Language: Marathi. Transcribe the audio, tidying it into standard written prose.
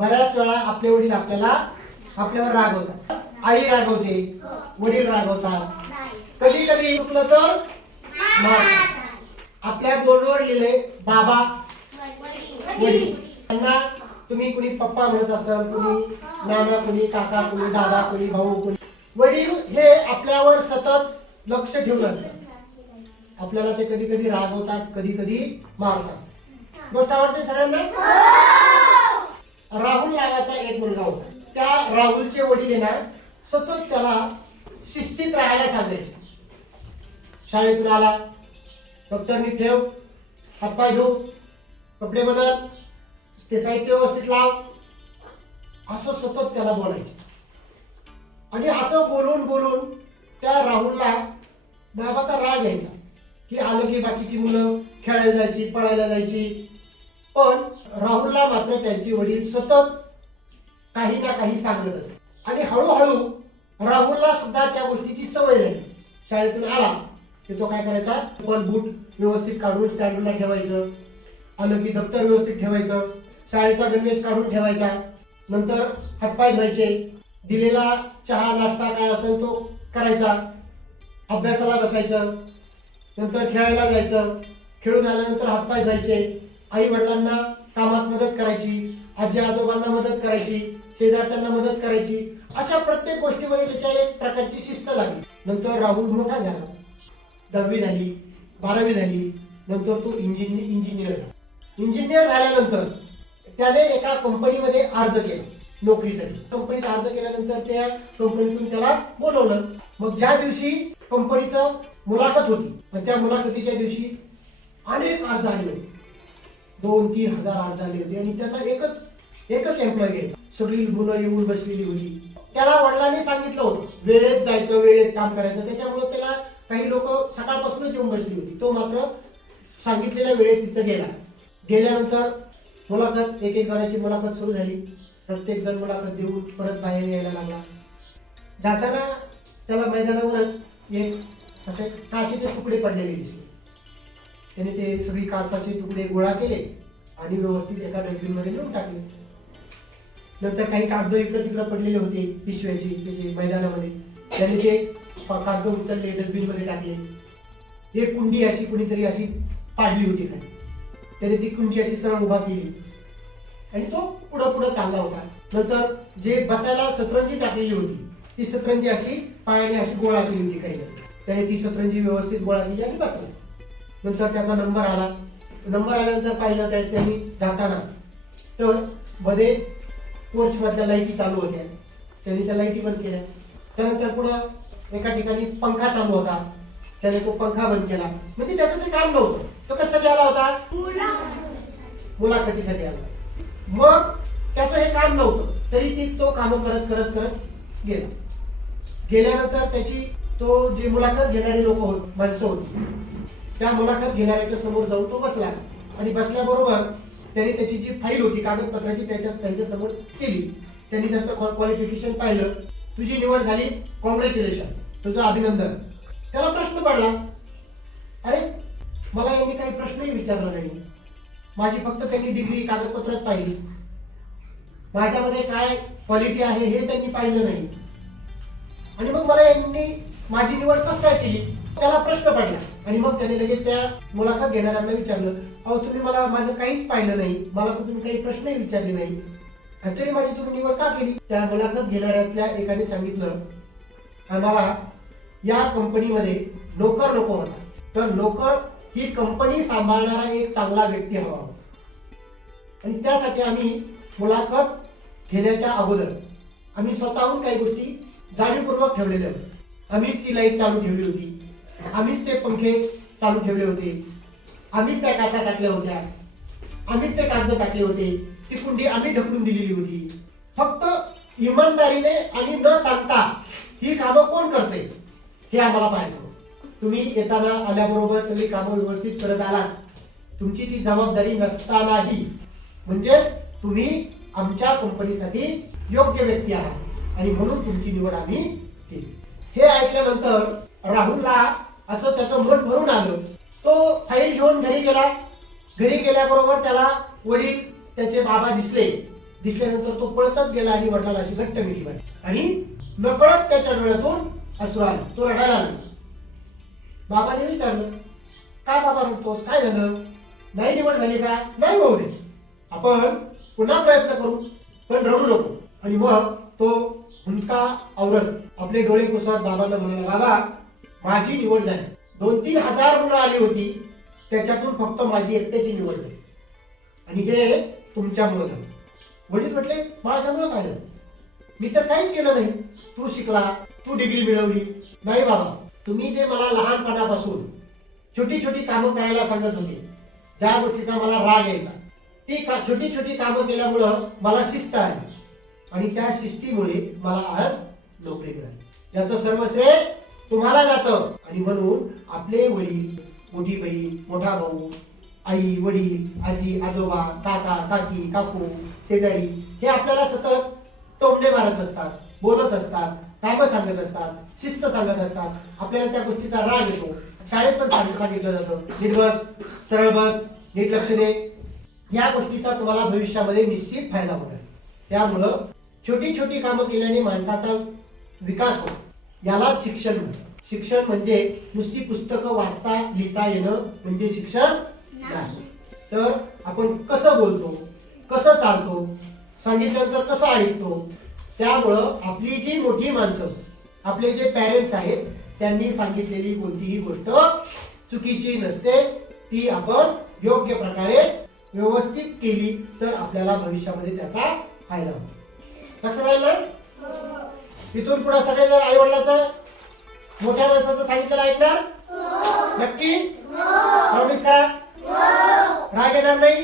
बऱ्याच वेळा आपले वडील आपल्यावर रागवतात, आई रागवते, वडील रागवतात, कधी कधी चुकलं तर मारतात. आपल्या बोर्डवर लिहिले बाबा वडील. त्यांना तुम्ही कुणी पप्पा म्हणत असाल, कुणी नाना, कुणी काका, कुणी दादा, कुणी भाऊ, कुणी वडील हे आपल्यावर सतत लक्ष ठेवून असतात. आपल्याला ते कधी कधी रागवतात, कधी कधी मारतात. गोष्ट आवडते सगळ्यांना? राहुल नावाचा एक मुलगा होता. त्या राहुलचे वडील ना सतत त्याला शिस्तीत राहायला सांगायचे. शाळेतून आला, दप्तर नीट ठेव, हातपाय धुव, कपडे बदल, ते साहित्य व्यवस्थित लाव, असं सतत त्याला बोलायचे. आणि असं बोलून बोलून त्या राहुलला बाबाचा राग यायचा की आलं की बाकीची मुलं खेळायला जायची, पळायला जायची. पण राहुलला मात्र त्यांचे वडील सतत काही ना काही सांगत असत. आणि हळूहळू राहुलला सुद्धा त्या गोष्टीची सवय झाली. शाळेतून आला की तो काय करायचा, पण बूट व्यवस्थित काढून स्टँडला ठेवायचं, आलं की दप्तर व्यवस्थित ठेवायचं, शाळेचा गणवेश काढून ठेवायचा, नंतर हातपाय धुवायचे, दिलेला चहा नाश्ता काय असेल तो करायचा, अभ्यासाला बसायचं, नंतर खेळायला जायचं, खेळून आल्यानंतर हातपाय धुवायचे, आई वडिलांना कामात मदत करायची, आजी आजोबांना मदत करायची, शेजारच्यांना मदत करायची. अशा प्रत्येक गोष्टीमध्ये त्याच्या एक प्रकारची शिस्त लागली. नंतर राहुल मोठा झाला, 10वी झाली, 12वी झाली, नंतर तो इंजिनियर झाल्यानंतर त्याने एका कंपनीमध्ये अर्ज केला नोकरीसाठी. कंपनीत अर्ज केल्यानंतर त्या कंपनीतून त्याला बोलवलं. मग ज्या दिवशी कंपनीचं मुलाखत होती, त्या मुलाखतीच्या दिवशी अनेक अर्ज आले होते, 2-3 हजार अर्ज आले होते. आणि त्यांना एकच एम्प्लॉय घ्यायचा. सगळी मुलं येऊन बसलेली होती. त्याला वडिलांनी सांगितलं होतं वेळेत जायचं, वेळेत काम करायचं. त्याच्यामुळे त्याला काही लोक सकाळपासूनच येऊन बसली होती. तो मात्र सांगितलेल्या वेळेत तिथं गेला. गेल्यानंतर मुलाखत, एक जणांची मुलाखत सुरू झाली. प्रत्येक जण मुलाखत देऊन परत बाहेर यायला लागला. जाताना त्याला मैदानावरच एक असे काचेचे तुकडे पडलेले दिसले. त्याने ते सगळी काचाचे तुकडे गोळा केले आणि व्यवस्थित एका डस्टबिनमध्ये नेऊन टाकले. नंतर काही कागद इकडे तिकडे पडलेले होते पिशव्याची त्याचे मैदानामध्ये. त्याने ते कागद उचलले, डस्टबिनमध्ये टाकले. एक कुंडी अशी कुणीतरी अशी पाडली होती खाली. त्याने ती कुंडी अशी सरळ उभा केली आणि तो पुढं पुढं चालला होता. नंतर जे बसायला सतरंजी टाकलेली होती ती सतरंजी अशी पायाने अशी गोळा केली होती काही. त्याने ती सतरंजी व्यवस्थित गोळा केली आणि बसला. नंतर त्याचा नंबर आला. नंबर आल्यानंतर पाहिलं त्यांनी जाताना तर मध्ये पोर्च मधल्या लाईटी चालू होत्या. त्यांनी त्या लाईटी बंद केल्या. त्यानंतर पुढं एका ठिकाणी पंखा चालू होता. त्याने तो पंखा बंद केला. म्हणजे त्याचं ते काम नव्हतं. तो कशासाठी आला होता? मुलाखतीसाठी आला. मग त्याचं हे काम नव्हतं तरी तो काम करत करत करत गेला. गेल्यानंतर त्याची तो जे मुलाखत घेणारी लोक माणसं होती त्या मुलाखत घेणाऱ्याच्या समोर जाऊन तो बसला. आणि बसल्याबरोबर त्यांनी त्याची जी फाईल होती कागदपत्राची त्यांच्या समोर केली. त्यांनी त्याचं क्वालिफिकेशन पाहिलं. तुझी निवड झाली, कॉंग्रॅच्युलेशन, तुझं अभिनंदन. त्याला प्रश्न पडला, अरे मला यांनी काही प्रश्नही विचारला नाही. माझी फक्त त्यांनी डिग्री कागदपत्रच पाहिली. माझ्यामध्ये काय क्वालिटी आहे हे त्यांनी पाहिलं नाही. आणि मग मला यांनी माझी निवड कसं काय केली त्याला प्रश्न पडला. आणि मग त्याने लगेच त्या मुलाखत घेणाऱ्यांना विचारलं, अहो तुम्ही मला माझं काहीच पाहिलं नाही, मला तुम्ही काही प्रश्नही विचारले नाही, तरी माझी तुम्ही निवड का केली? त्या मुलाखत घेणाऱ्यातल्या एकाने सांगितलं, आम्हाला या कंपनीमध्ये नोकर नको होता, तर नोकर ही कंपनी सांभाळणारा एक चांगला व्यक्ती हवा होता. आणि त्यासाठी आम्ही मुलाखत घेण्याच्या अगोदर आम्ही स्वतःहून काही गोष्टी जाणीवपूर्वक ठेवलेल्या होत्या. आम्हीच ती लाईट चालू ठेवली होती, आम्हीच ते पंखे चालू ठेवले होते, आम्हीच त्या काचा टाकल्या होत्या, आम्हीच ते कागद टाकले होते, ती कुंडी आम्ही ढकलून दिलेली होती. फक्त इमानदारीने आणि न सांगता ही कामं कोण करते हे आम्हाला पाहायचं. तुम्ही येताना आल्याबरोबर सगळी कामं व्यवस्थित करत आलात, तुमची ती जबाबदारी नसतानाही म्हणजे तुम्ही आमच्या कंपनीसाठी योग्य व्यक्ती आहात आणि म्हणून तुमची निवड आम्ही केली. हे ऐकल्यानंतर राहुलला असं त्याचं मन भरून आलं. तो फाईल घेऊन घरी गेला. घरी गेल्याबरोबर त्याला वडील त्याचे बाबा दिसले दिसल्यानंतर तो पळतच गेला आणि वडिलाला अशी घट्ट मिठी मारली आणि नकळत त्याच्या डोळ्यातून अश्रू आले. तो रडायला लागला. बाबाने विचारलं, का बाबा रडतोस, काय झालं, नाही निवड झाली का? नाही होऊ दे, आपण पुन्हा प्रयत्न करू, पण रडू नको. आणि मग तो हुंदका आवरत आपले डोळे पुसत बाबांना म्हणाला, बाबा माझी निवड झाली. 2-3 हजार मुलं आली होती, त्याच्यातून फक्त माझी एकट्याची निवड झाली आणि हे तुमच्यामुळे झालं. वडील म्हटले, माझ्यामुळे काय झालं, मी तर काहीच केलं नाही. तू शिकला, तू डिग्री मिळवली. नाही बाबा, तुम्ही जे मला लहानपणापासून छोटी छोटी कामं करायला सांगत होते, ज्या गोष्टीचा मला राग यायचा, ती छोटी छोटी कामं केल्यामुळं मला शिस्त आली आणि त्या शिस्तीमुळे मला आज नोकरी मिळाली. याचं सर्व श्रेय तुम्हाला जातं. आणि म्हणून आपले वडील, मोठी बहीण, मोठा भाऊ, आई, वडील, आजी, आजोबा, काका, काकी, काकू, शेजारी हे आपल्याला सतत टोमणे मारत असतात, बोलत असतात, कामं सांगत असतात, शिस्त सांगत असतात. आपल्याला त्या गोष्टीचा राग येतो. शाळेत पण सांगितलं जातं, नीट बस, सरळ बस, नीट लक्ष दे. या गोष्टीचा तुम्हाला भविष्यामध्ये निश्चित फायदा होणार. त्यामुळं छोटी छोटी कामं केल्याने माणसाचा विकास होतो. याला शिक्षण म्हणतात. शिक्षण म्हणजे नुसती पुस्तकं वाचता लिहिता येणं म्हणजे शिक्षण नाही. तर आपण कसं बोलतो, कसं चालतो, सांगितल्यानंतर कसं ऐकतो. त्यामुळं आपली जी मोठी माणसं, आपले जे पॅरेंट्स आहेत, त्यांनी सांगितलेली कोणतीही गोष्ट चुकीची नसते. ती आपण योग्य प्रकारे व्यवस्थित केली तर आपल्याला भविष्यामध्ये त्याचा फायदा होतो. लक्षात राहील ना? तिथून पुढे सगळे जर आई वडिलाचं, मोठ्या माणसाचं सांगितलेलं ऐकणार नक्की? प्रॉमिस करा, राग येणार नाही.